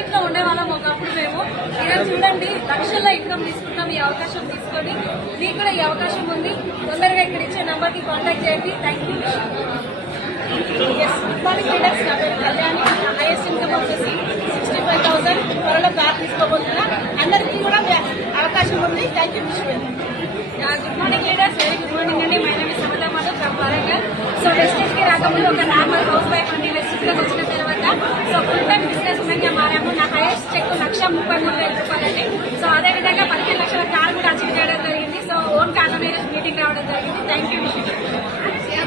ఇంట్లో ఉండేవాళ్ళం ఒకప్పుడు మేము. ఈరోజు చూడండి లక్షల్లో ఇన్కమ్ తీసుకున్నాం ఈ అవకాశం తీసుకొని. మీకు కూడా ఈ అవకాశం ఉంది, తొందరగా ఇక్కడ ఇచ్చే నంబర్ కి కాంటాక్ట్ చేయండి. Thank you. Kalyani, highest income వచ్చేసి 65,000. త్వరలో కార్ తీసుకోబోతున్నా. అందరికీ కూడా అవకాశం ఉంది. Thank you. Good morning leaders, very good morning అండి. My name is Samatha Madhav from Warangal. So Vestige కి రాకముందు ఒక నార్మల్ హౌస్ వైఫ్ అండి. వెస్టేజ్ లోకి వచ్చిన తర్వాత so full time business women మారాము. నా హైయెస్ట్ చెక్ 1,33,000 రూపాయలండి. సో అదేవిధంగా 15 లక్షల కార్ కూడా అచీవ్ చేయడం జరిగింది. సో ఓన్ కార్ మీద మీటింగ్ రావడం జరిగింది. Thank you.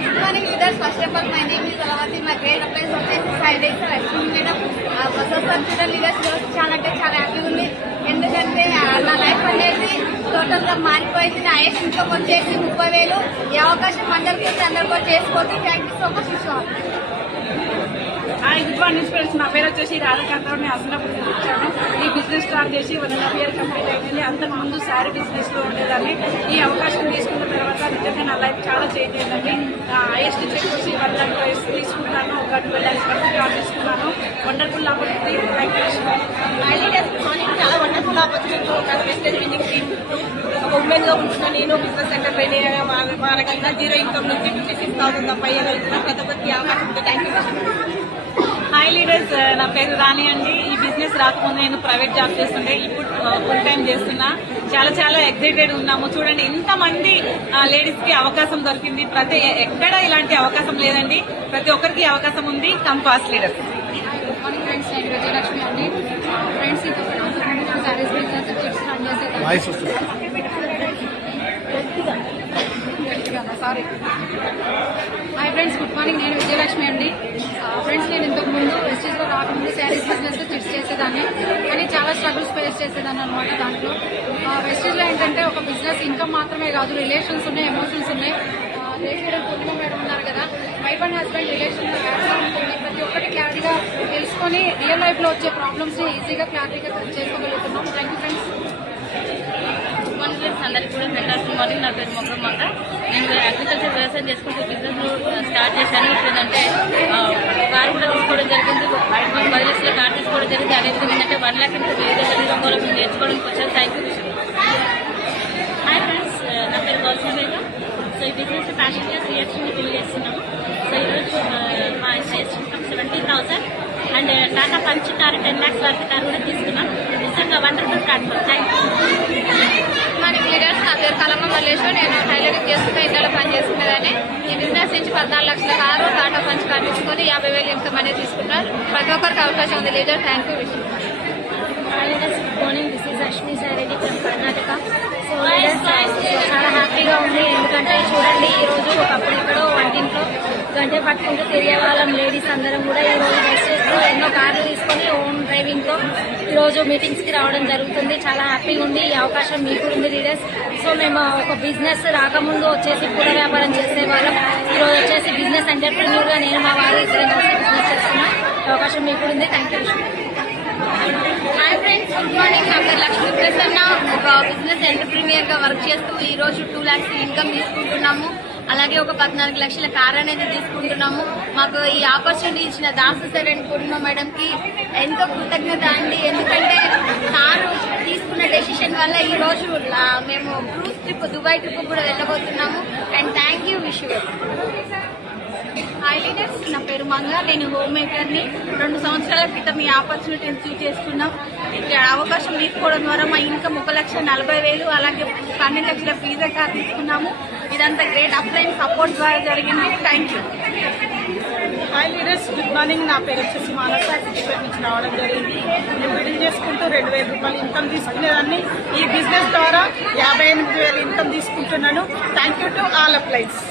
Good morning leaders. First of all my name is Alavathi. My great place వచ్చేసి 5 days లక్ష్మీ మేడం. చూడండి లీడర్స్, చాలా అంటే చాలా హ్యాపీగా ఉంది. ఎందుకంటే నా లైఫ్ అనేది టోటల్ గా మారిపోయింది. నా హైయెస్ట్ ఇన్కమ్ వచ్చేసి 30,000. ఈ అవకాశం అందరికీ అందరు కూడా చేసుకోవచ్చు. Thank you so much. Hi, good morning friends. నా పేరు వచ్చేసి రాధాకాంతరావు. నేను అసలు వచ్చాను. ఈ బిజినెస్ స్టార్ట్ చేసి 1.5 year కంప్లీట్ అయింది. అంతకు ముందు శారీ బిజినెస్ లో ఉండేదాన్ని. ఈ అవకాశం తీసుకున్న తర్వాత నిజంగా నా లైఫ్ చాలా చేంజ్ అయిందండి. హైయెస్ట్ చెక్ వచ్చి 1 lakh తీసుకున్నాను. ఒక 12 lakhs వరకు తీసుకున్నాను. Wonderful opportunity. Thank you. చాలా వండర్ఫుల్ ఆపర్చునిటీ. ఒక వెస్టేజ్ విన్నింగ్ టీమ్, ఒక ఉమెన్ గా ఉంటున్నా నేను బిజినెస్ ఎంటర్ప్రైనర్ మారగలిగిన. 0 income నుంచి 56,000 తప్ప అయ్యగలుగుతున్నా. ప్రతి ఒక్కరికి అవకాశం ఉంది. Thank you. హాయ్ లీడర్స్, నా పేరు రాణి అండి. ఈ బిజినెస్ రాకముందు నేను ప్రైవేట్ జాబ్ చేస్తుండే, ఇప్పుడు ఫుల్ టైం చేస్తున్నా. చాలా చాలా ఎక్సైటెడ్ ఉన్నాము. చూడండి, ఇంతమంది లేడీస్ కి అవకాశం దొరికింది. ఎక్కడ ఇలాంటి అవకాశం లేదండి. ప్రతి ఒక్కరికి అవకాశం ఉంది. Come fast leaders. ఫ్రెండ్స్, నేను విజయలక్ష్మి అండి. Friends, sarees business tips run చేసేదాన్ని. Sorry. Hi friends, good morning. నేను విజయలక్ష్మి అండి. ఫ్రెండ్స్, నేను ఇంతకు ముందు వెస్టేజ్ లో రాకముందు శారీస్ బిజినెస్ లో చిట్స్ చేసేదాన్ని, కానీ చాలా స్ట్రగుల్స్ ఫేస్ చేసేదాన్ని అనమాట. దాంట్లో వెస్టేజ్ లో ఏంటంటే ఒక బిజినెస్ ఇన్కమ్ మాత్రమే కాదు, రిలేషన్స్ ఉన్నాయి, ఎమోషన్స్ ఉన్నాయి. రేషన్ పూర్ణిమ మేడం ఉన్నారు కదా, వైఫ్ అండ్ హస్బెండ్ రిలేషన్ ఉంటుంది. ప్రతి ఒక్కటి క్లారిటీగా తెలుసుకొని రియల్ లైఫ్ లో వచ్చే ప్రాబ్లమ్స్ ని ఈజీగా క్లారిటీగా చేసుకోగలుగుతున్నాం. Thank you friends. ఫ్రెండ్స్, అందరికీ కూడా గుడ్ మార్నింగ్. నా పేరు మొగ్గమ్మ. నేను అగ్రికల్చర్ వ్యవసాయం చేసుకుంటూ బిజినెస్ స్టార్ట్ చేశాను. ఇప్పుడంటే కారు కూడా తీసుకోవడం జరిగింది. 10 లక్షల కార్ తీసుకోవడం జరిగింది. అదేవిధంగా ఏంటంటే 1 lakh ఇంకా రంగంలో నేర్చుకోవడానికి వచ్చాను. Thank you. హాయ్ ఫ్రెండ్స్, నా పేరు గౌసమేగా. సో ఈ బిజినెస్ ప్యాషన్గా 3 years నుండి బిల్డ్ చేస్తున్నాము. సో ఈరోజు మా highest income 70,000 and Tata punch car 10 lakhs వరకు కార్ కూడా తీసుకున్నాం. నిజంగా wonderful platform. Thank you. Morning leaders. నా పేరు కలమ్మ మల్లేశ్వర్. నేను టైలరింగ్ చేసుకుంటే ఇంట్లో పని చేసుకునేదాన్ని. ఈ బిజినెస్ నుంచి 14 లక్షల కారు టాటా పంచ్ కార్ తీసుకుని 50,000 ఇన్కమ్ అనేది తీసుకున్నారు. ప్రతి ఒక్కరికి అవకాశం ఉంది leader. Thank you. Good morning. This is Ashwini Sareddy from Karnataka. So చాలా హ్యాపీగా ఉంది. ఎందుకంటే చూడండి, ఈరోజు ఒకప్పుడు ఎక్కడో వంటింట్లో గంటె పట్టుకుంటూ తిరిగే వాళ్ళం లేడీస్ అందరం కూడా ఈరోజు వెస్టేజ్లో ఎన్నో కార్లు తీసుకొని ఓన్ డ్రైవింగ్తో ఈరోజు మీటింగ్స్కి రావడం జరుగుతుంది. చాలా హ్యాపీగా ఉంది. ఈ అవకాశం మీకు ఉంది లీడర్స్. సో మేము ఒక బిజినెస్ రాకముందు వచ్చేసి పూల వ్యాపారం చేసేవాళ్ళం. ఈరోజు వచ్చేసి బిజినెస్ ఎంటర్ప్రెన్యూర్గా నేను మా వారు ఇద్దరం కలిసి బిజినెస్ చేస్తున్నాం. అవకాశం మీకు ఉంది. Thank you. Hi friends, good morning. నా పేరు లక్ష్మీ ప్రసన్న. ఒక బిజినెస్ ఎంటర్ప్రీనియర్ గా వర్క్ చేస్తూ ఈ రోజు 2 lakhs ఇన్కమ్ తీసుకుంటున్నాము. అలాగే ఒక 14 లక్షల కార్ అనేది తీసుకుంటున్నాము. మాకు ఈ ఆపర్చునిటీ ఇచ్చిన దాససరెడ్డి పూర్ణిమ మేడం కి ఎంతో కృతజ్ఞత అండి. ఎందుకంటే కారు తీసుకున్న డెసిషన్ వల్ల ఈ రోజు మేము క్రూజ్ ట్రిప్, దుబాయ్ ట్రిప్ కూడా వెళ్ళబోతున్నాము. And thank you. Wish you. Hi leaders, నా పేరు మంగ. నేను హోమ్ మేకర్ని. 2 సంవత్సరాల క్రితం ఈ ఆపర్చునిటీని చూస్ చేసుకున్నాం. ఇక్కడ అవకాశం తీసుకోవడం ద్వారా మా ఇన్కమ్ 1,40,000, అలాగే 12 లక్షల ఫీజా కార్ తీసుకున్నాము. ఇదంతా గ్రేట్ అప్లైన్ సపోర్ట్ ద్వారా జరిగింది. Thank you. Hi leaders, good morning. నా పేరు వచ్చేసి మానస. సిద్దిపేట నుంచి రావడం జరిగింది. నేను బిల్డింగ్ చేసుకుంటూ 2,000 రూపాయలు ఇన్కమ్ తీసుకునేదాన్ని. ఈ బిజినెస్ ద్వారా 58,000 ఇన్కమ్ తీసుకుంటున్నాను. Thank you to all అప్లైన్స్.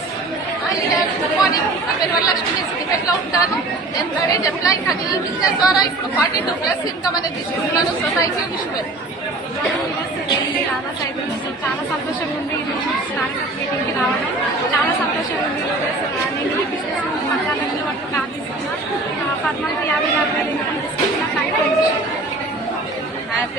Good morning. నా పేరు వరలక్ష్మి. సిద్దిపేటలో ఉంటాను. నేను ప్రైవేట్ ఎంప్లాయ్, కానీ ఈ బిజినెస్ ద్వారా ఇప్పుడు 42+ ఇన్కమ్ అనేది తీసుకుంటున్నాను. So thank you. Wish you. చాలా సంతోషంగా ఉంది. స్టార్ట్అప్ మీటింగ్కి రావడం చాలా సంతోషంగా ఉంది. నేను ఈ బిజినెస్ 14 లక్షల వరకు కార్ తీసుకున్నా. పర్ మంత్ 50,000 ఇన్కమ్ తీసుకున్నా. Thank you.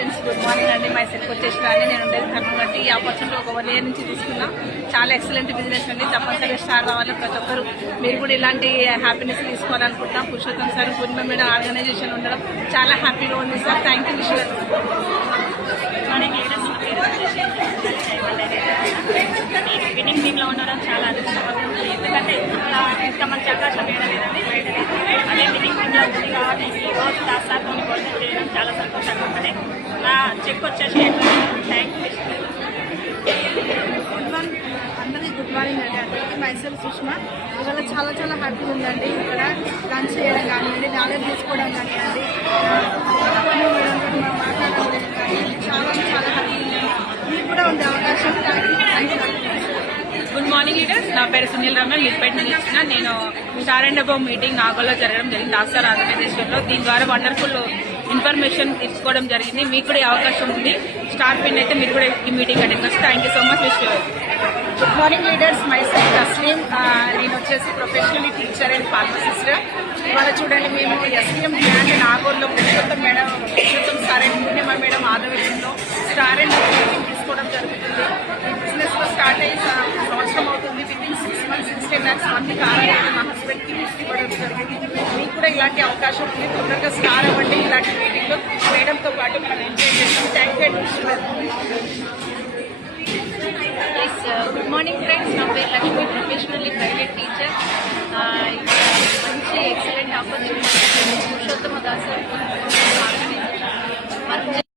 Friends, good morning అండి. మై సెల్ఫ్ వచ్చేసి అండి, నేను ఉండేది కర్నూలు. ఈ ఆపర్చునిటీ ఒక 1 year నుంచి తీసుకున్నా. చాలా ఎక్సలెంట్ బిజినెస్ అండి, తప్పనిసరిగా స్టార్ట్ అవ్వాలి ప్రతి ఒక్కరు. మీరు కూడా ఇలాంటి హ్యాపీనెస్ తీసుకోవాలనుకుంటున్నాం. పురుషోత్తం సార్, పూర్ణిమ మేడం ఆర్గనైజేషన్ ఉండడం చాలా హ్యాపీగా ఉంది సార్. థ్యాంక్ యూ విషయం. విన్నింగ్ టీంలో ఉండడం చాలా అదృష్టపడుతుంది. ఎందుకంటే ఇంత మంచి అవకాశం లేదండి బయటది. అదే విన్నింగ్ టీంలో ఉంది కాబట్టి ఈ రోజు దాసార్తో భోజనం చేయడం చాలా సంతోషంగా ఉంటుంది. నా చెక్ వచ్చేసి థ్యాంక్ యూ. అందరికీ గుడ్ మార్నింగ్ అండి. అందరికీ మైసెల్ఫ్ సుష్మా. ఇవాళ చాలా చాలా హ్యాపీగా ఉందండి. ఇక్కడ లంచ్ చేయడం కానివ్వండి, నాలెడ్జ్ తీసుకోవడం కానివ్వండి, మాట్లాడడం కానీ చాలా చాలా హ్యాపీగా ఉంది. మీకు కూడా ఉంది అవకాశం. Thank you. Good morning leaders, నా పేరు సునీల్ రమణ, లీడ్పేట నుంచి వచ్చిన. నేను స్టార్ అండ్ అబౌవ్ మీటింగ్ నాగోల్లో జరగడం జరిగింది దాసార్ ఆర్గనైజేషన్లో. దీని ద్వారా వండర్ఫుల్ ఇన్ఫర్మేషన్ తీసుకోవడం జరిగింది. మీకు కూడా ఈ అవకాశం ఉంది. స్టార్ పిన్ అయితే మీరు కూడా ఈ మీటింగ్ అటెండ్ చేస్తారు. Thank you so much. Wish good morning leaders, myself Taslim. నేను వచ్చేసి ప్రొఫెషనల్లీ టీచర్ అండ్ ఫార్మసిస్ట్. ఇవాళ చూడండి, మేము ఎస్పీఎం గ్రాండ్ నాగూర్లో Purushottam sir and Purnima madam ఆధ్వర్యంలో స్టార్ అండ్ మీటింగ్ తీసుకోవడం జరుగుతుంది. ఈ బిజినెస్లో స్టార్ట్ అయ్యి సంవత్సరం అవుతుంది. వితిన్ 6 months 16 lakhs మంది కారణాలు మా హస్బెండ్కి గిఫ్ట్ ఇవ్వడం జరిగింది. మీకు కూడా ఇలాంటి అవకాశం ఉంది. తొందరగా స్టార్ అవ్వండి. ఇలాంటి మీటింగ్లో మేడంతో పాటు మనం ఎంజాయ్ చేస్తాం. Thank you. Good morning friends, నా పేరు లక్ష్మి, ప్రొఫెషనల్లీ ప్రైవేట్ టీచర్. మంచి ఎక్సలెంట్ ఆపర్చునిటీ పురుషోత్తమ దాస్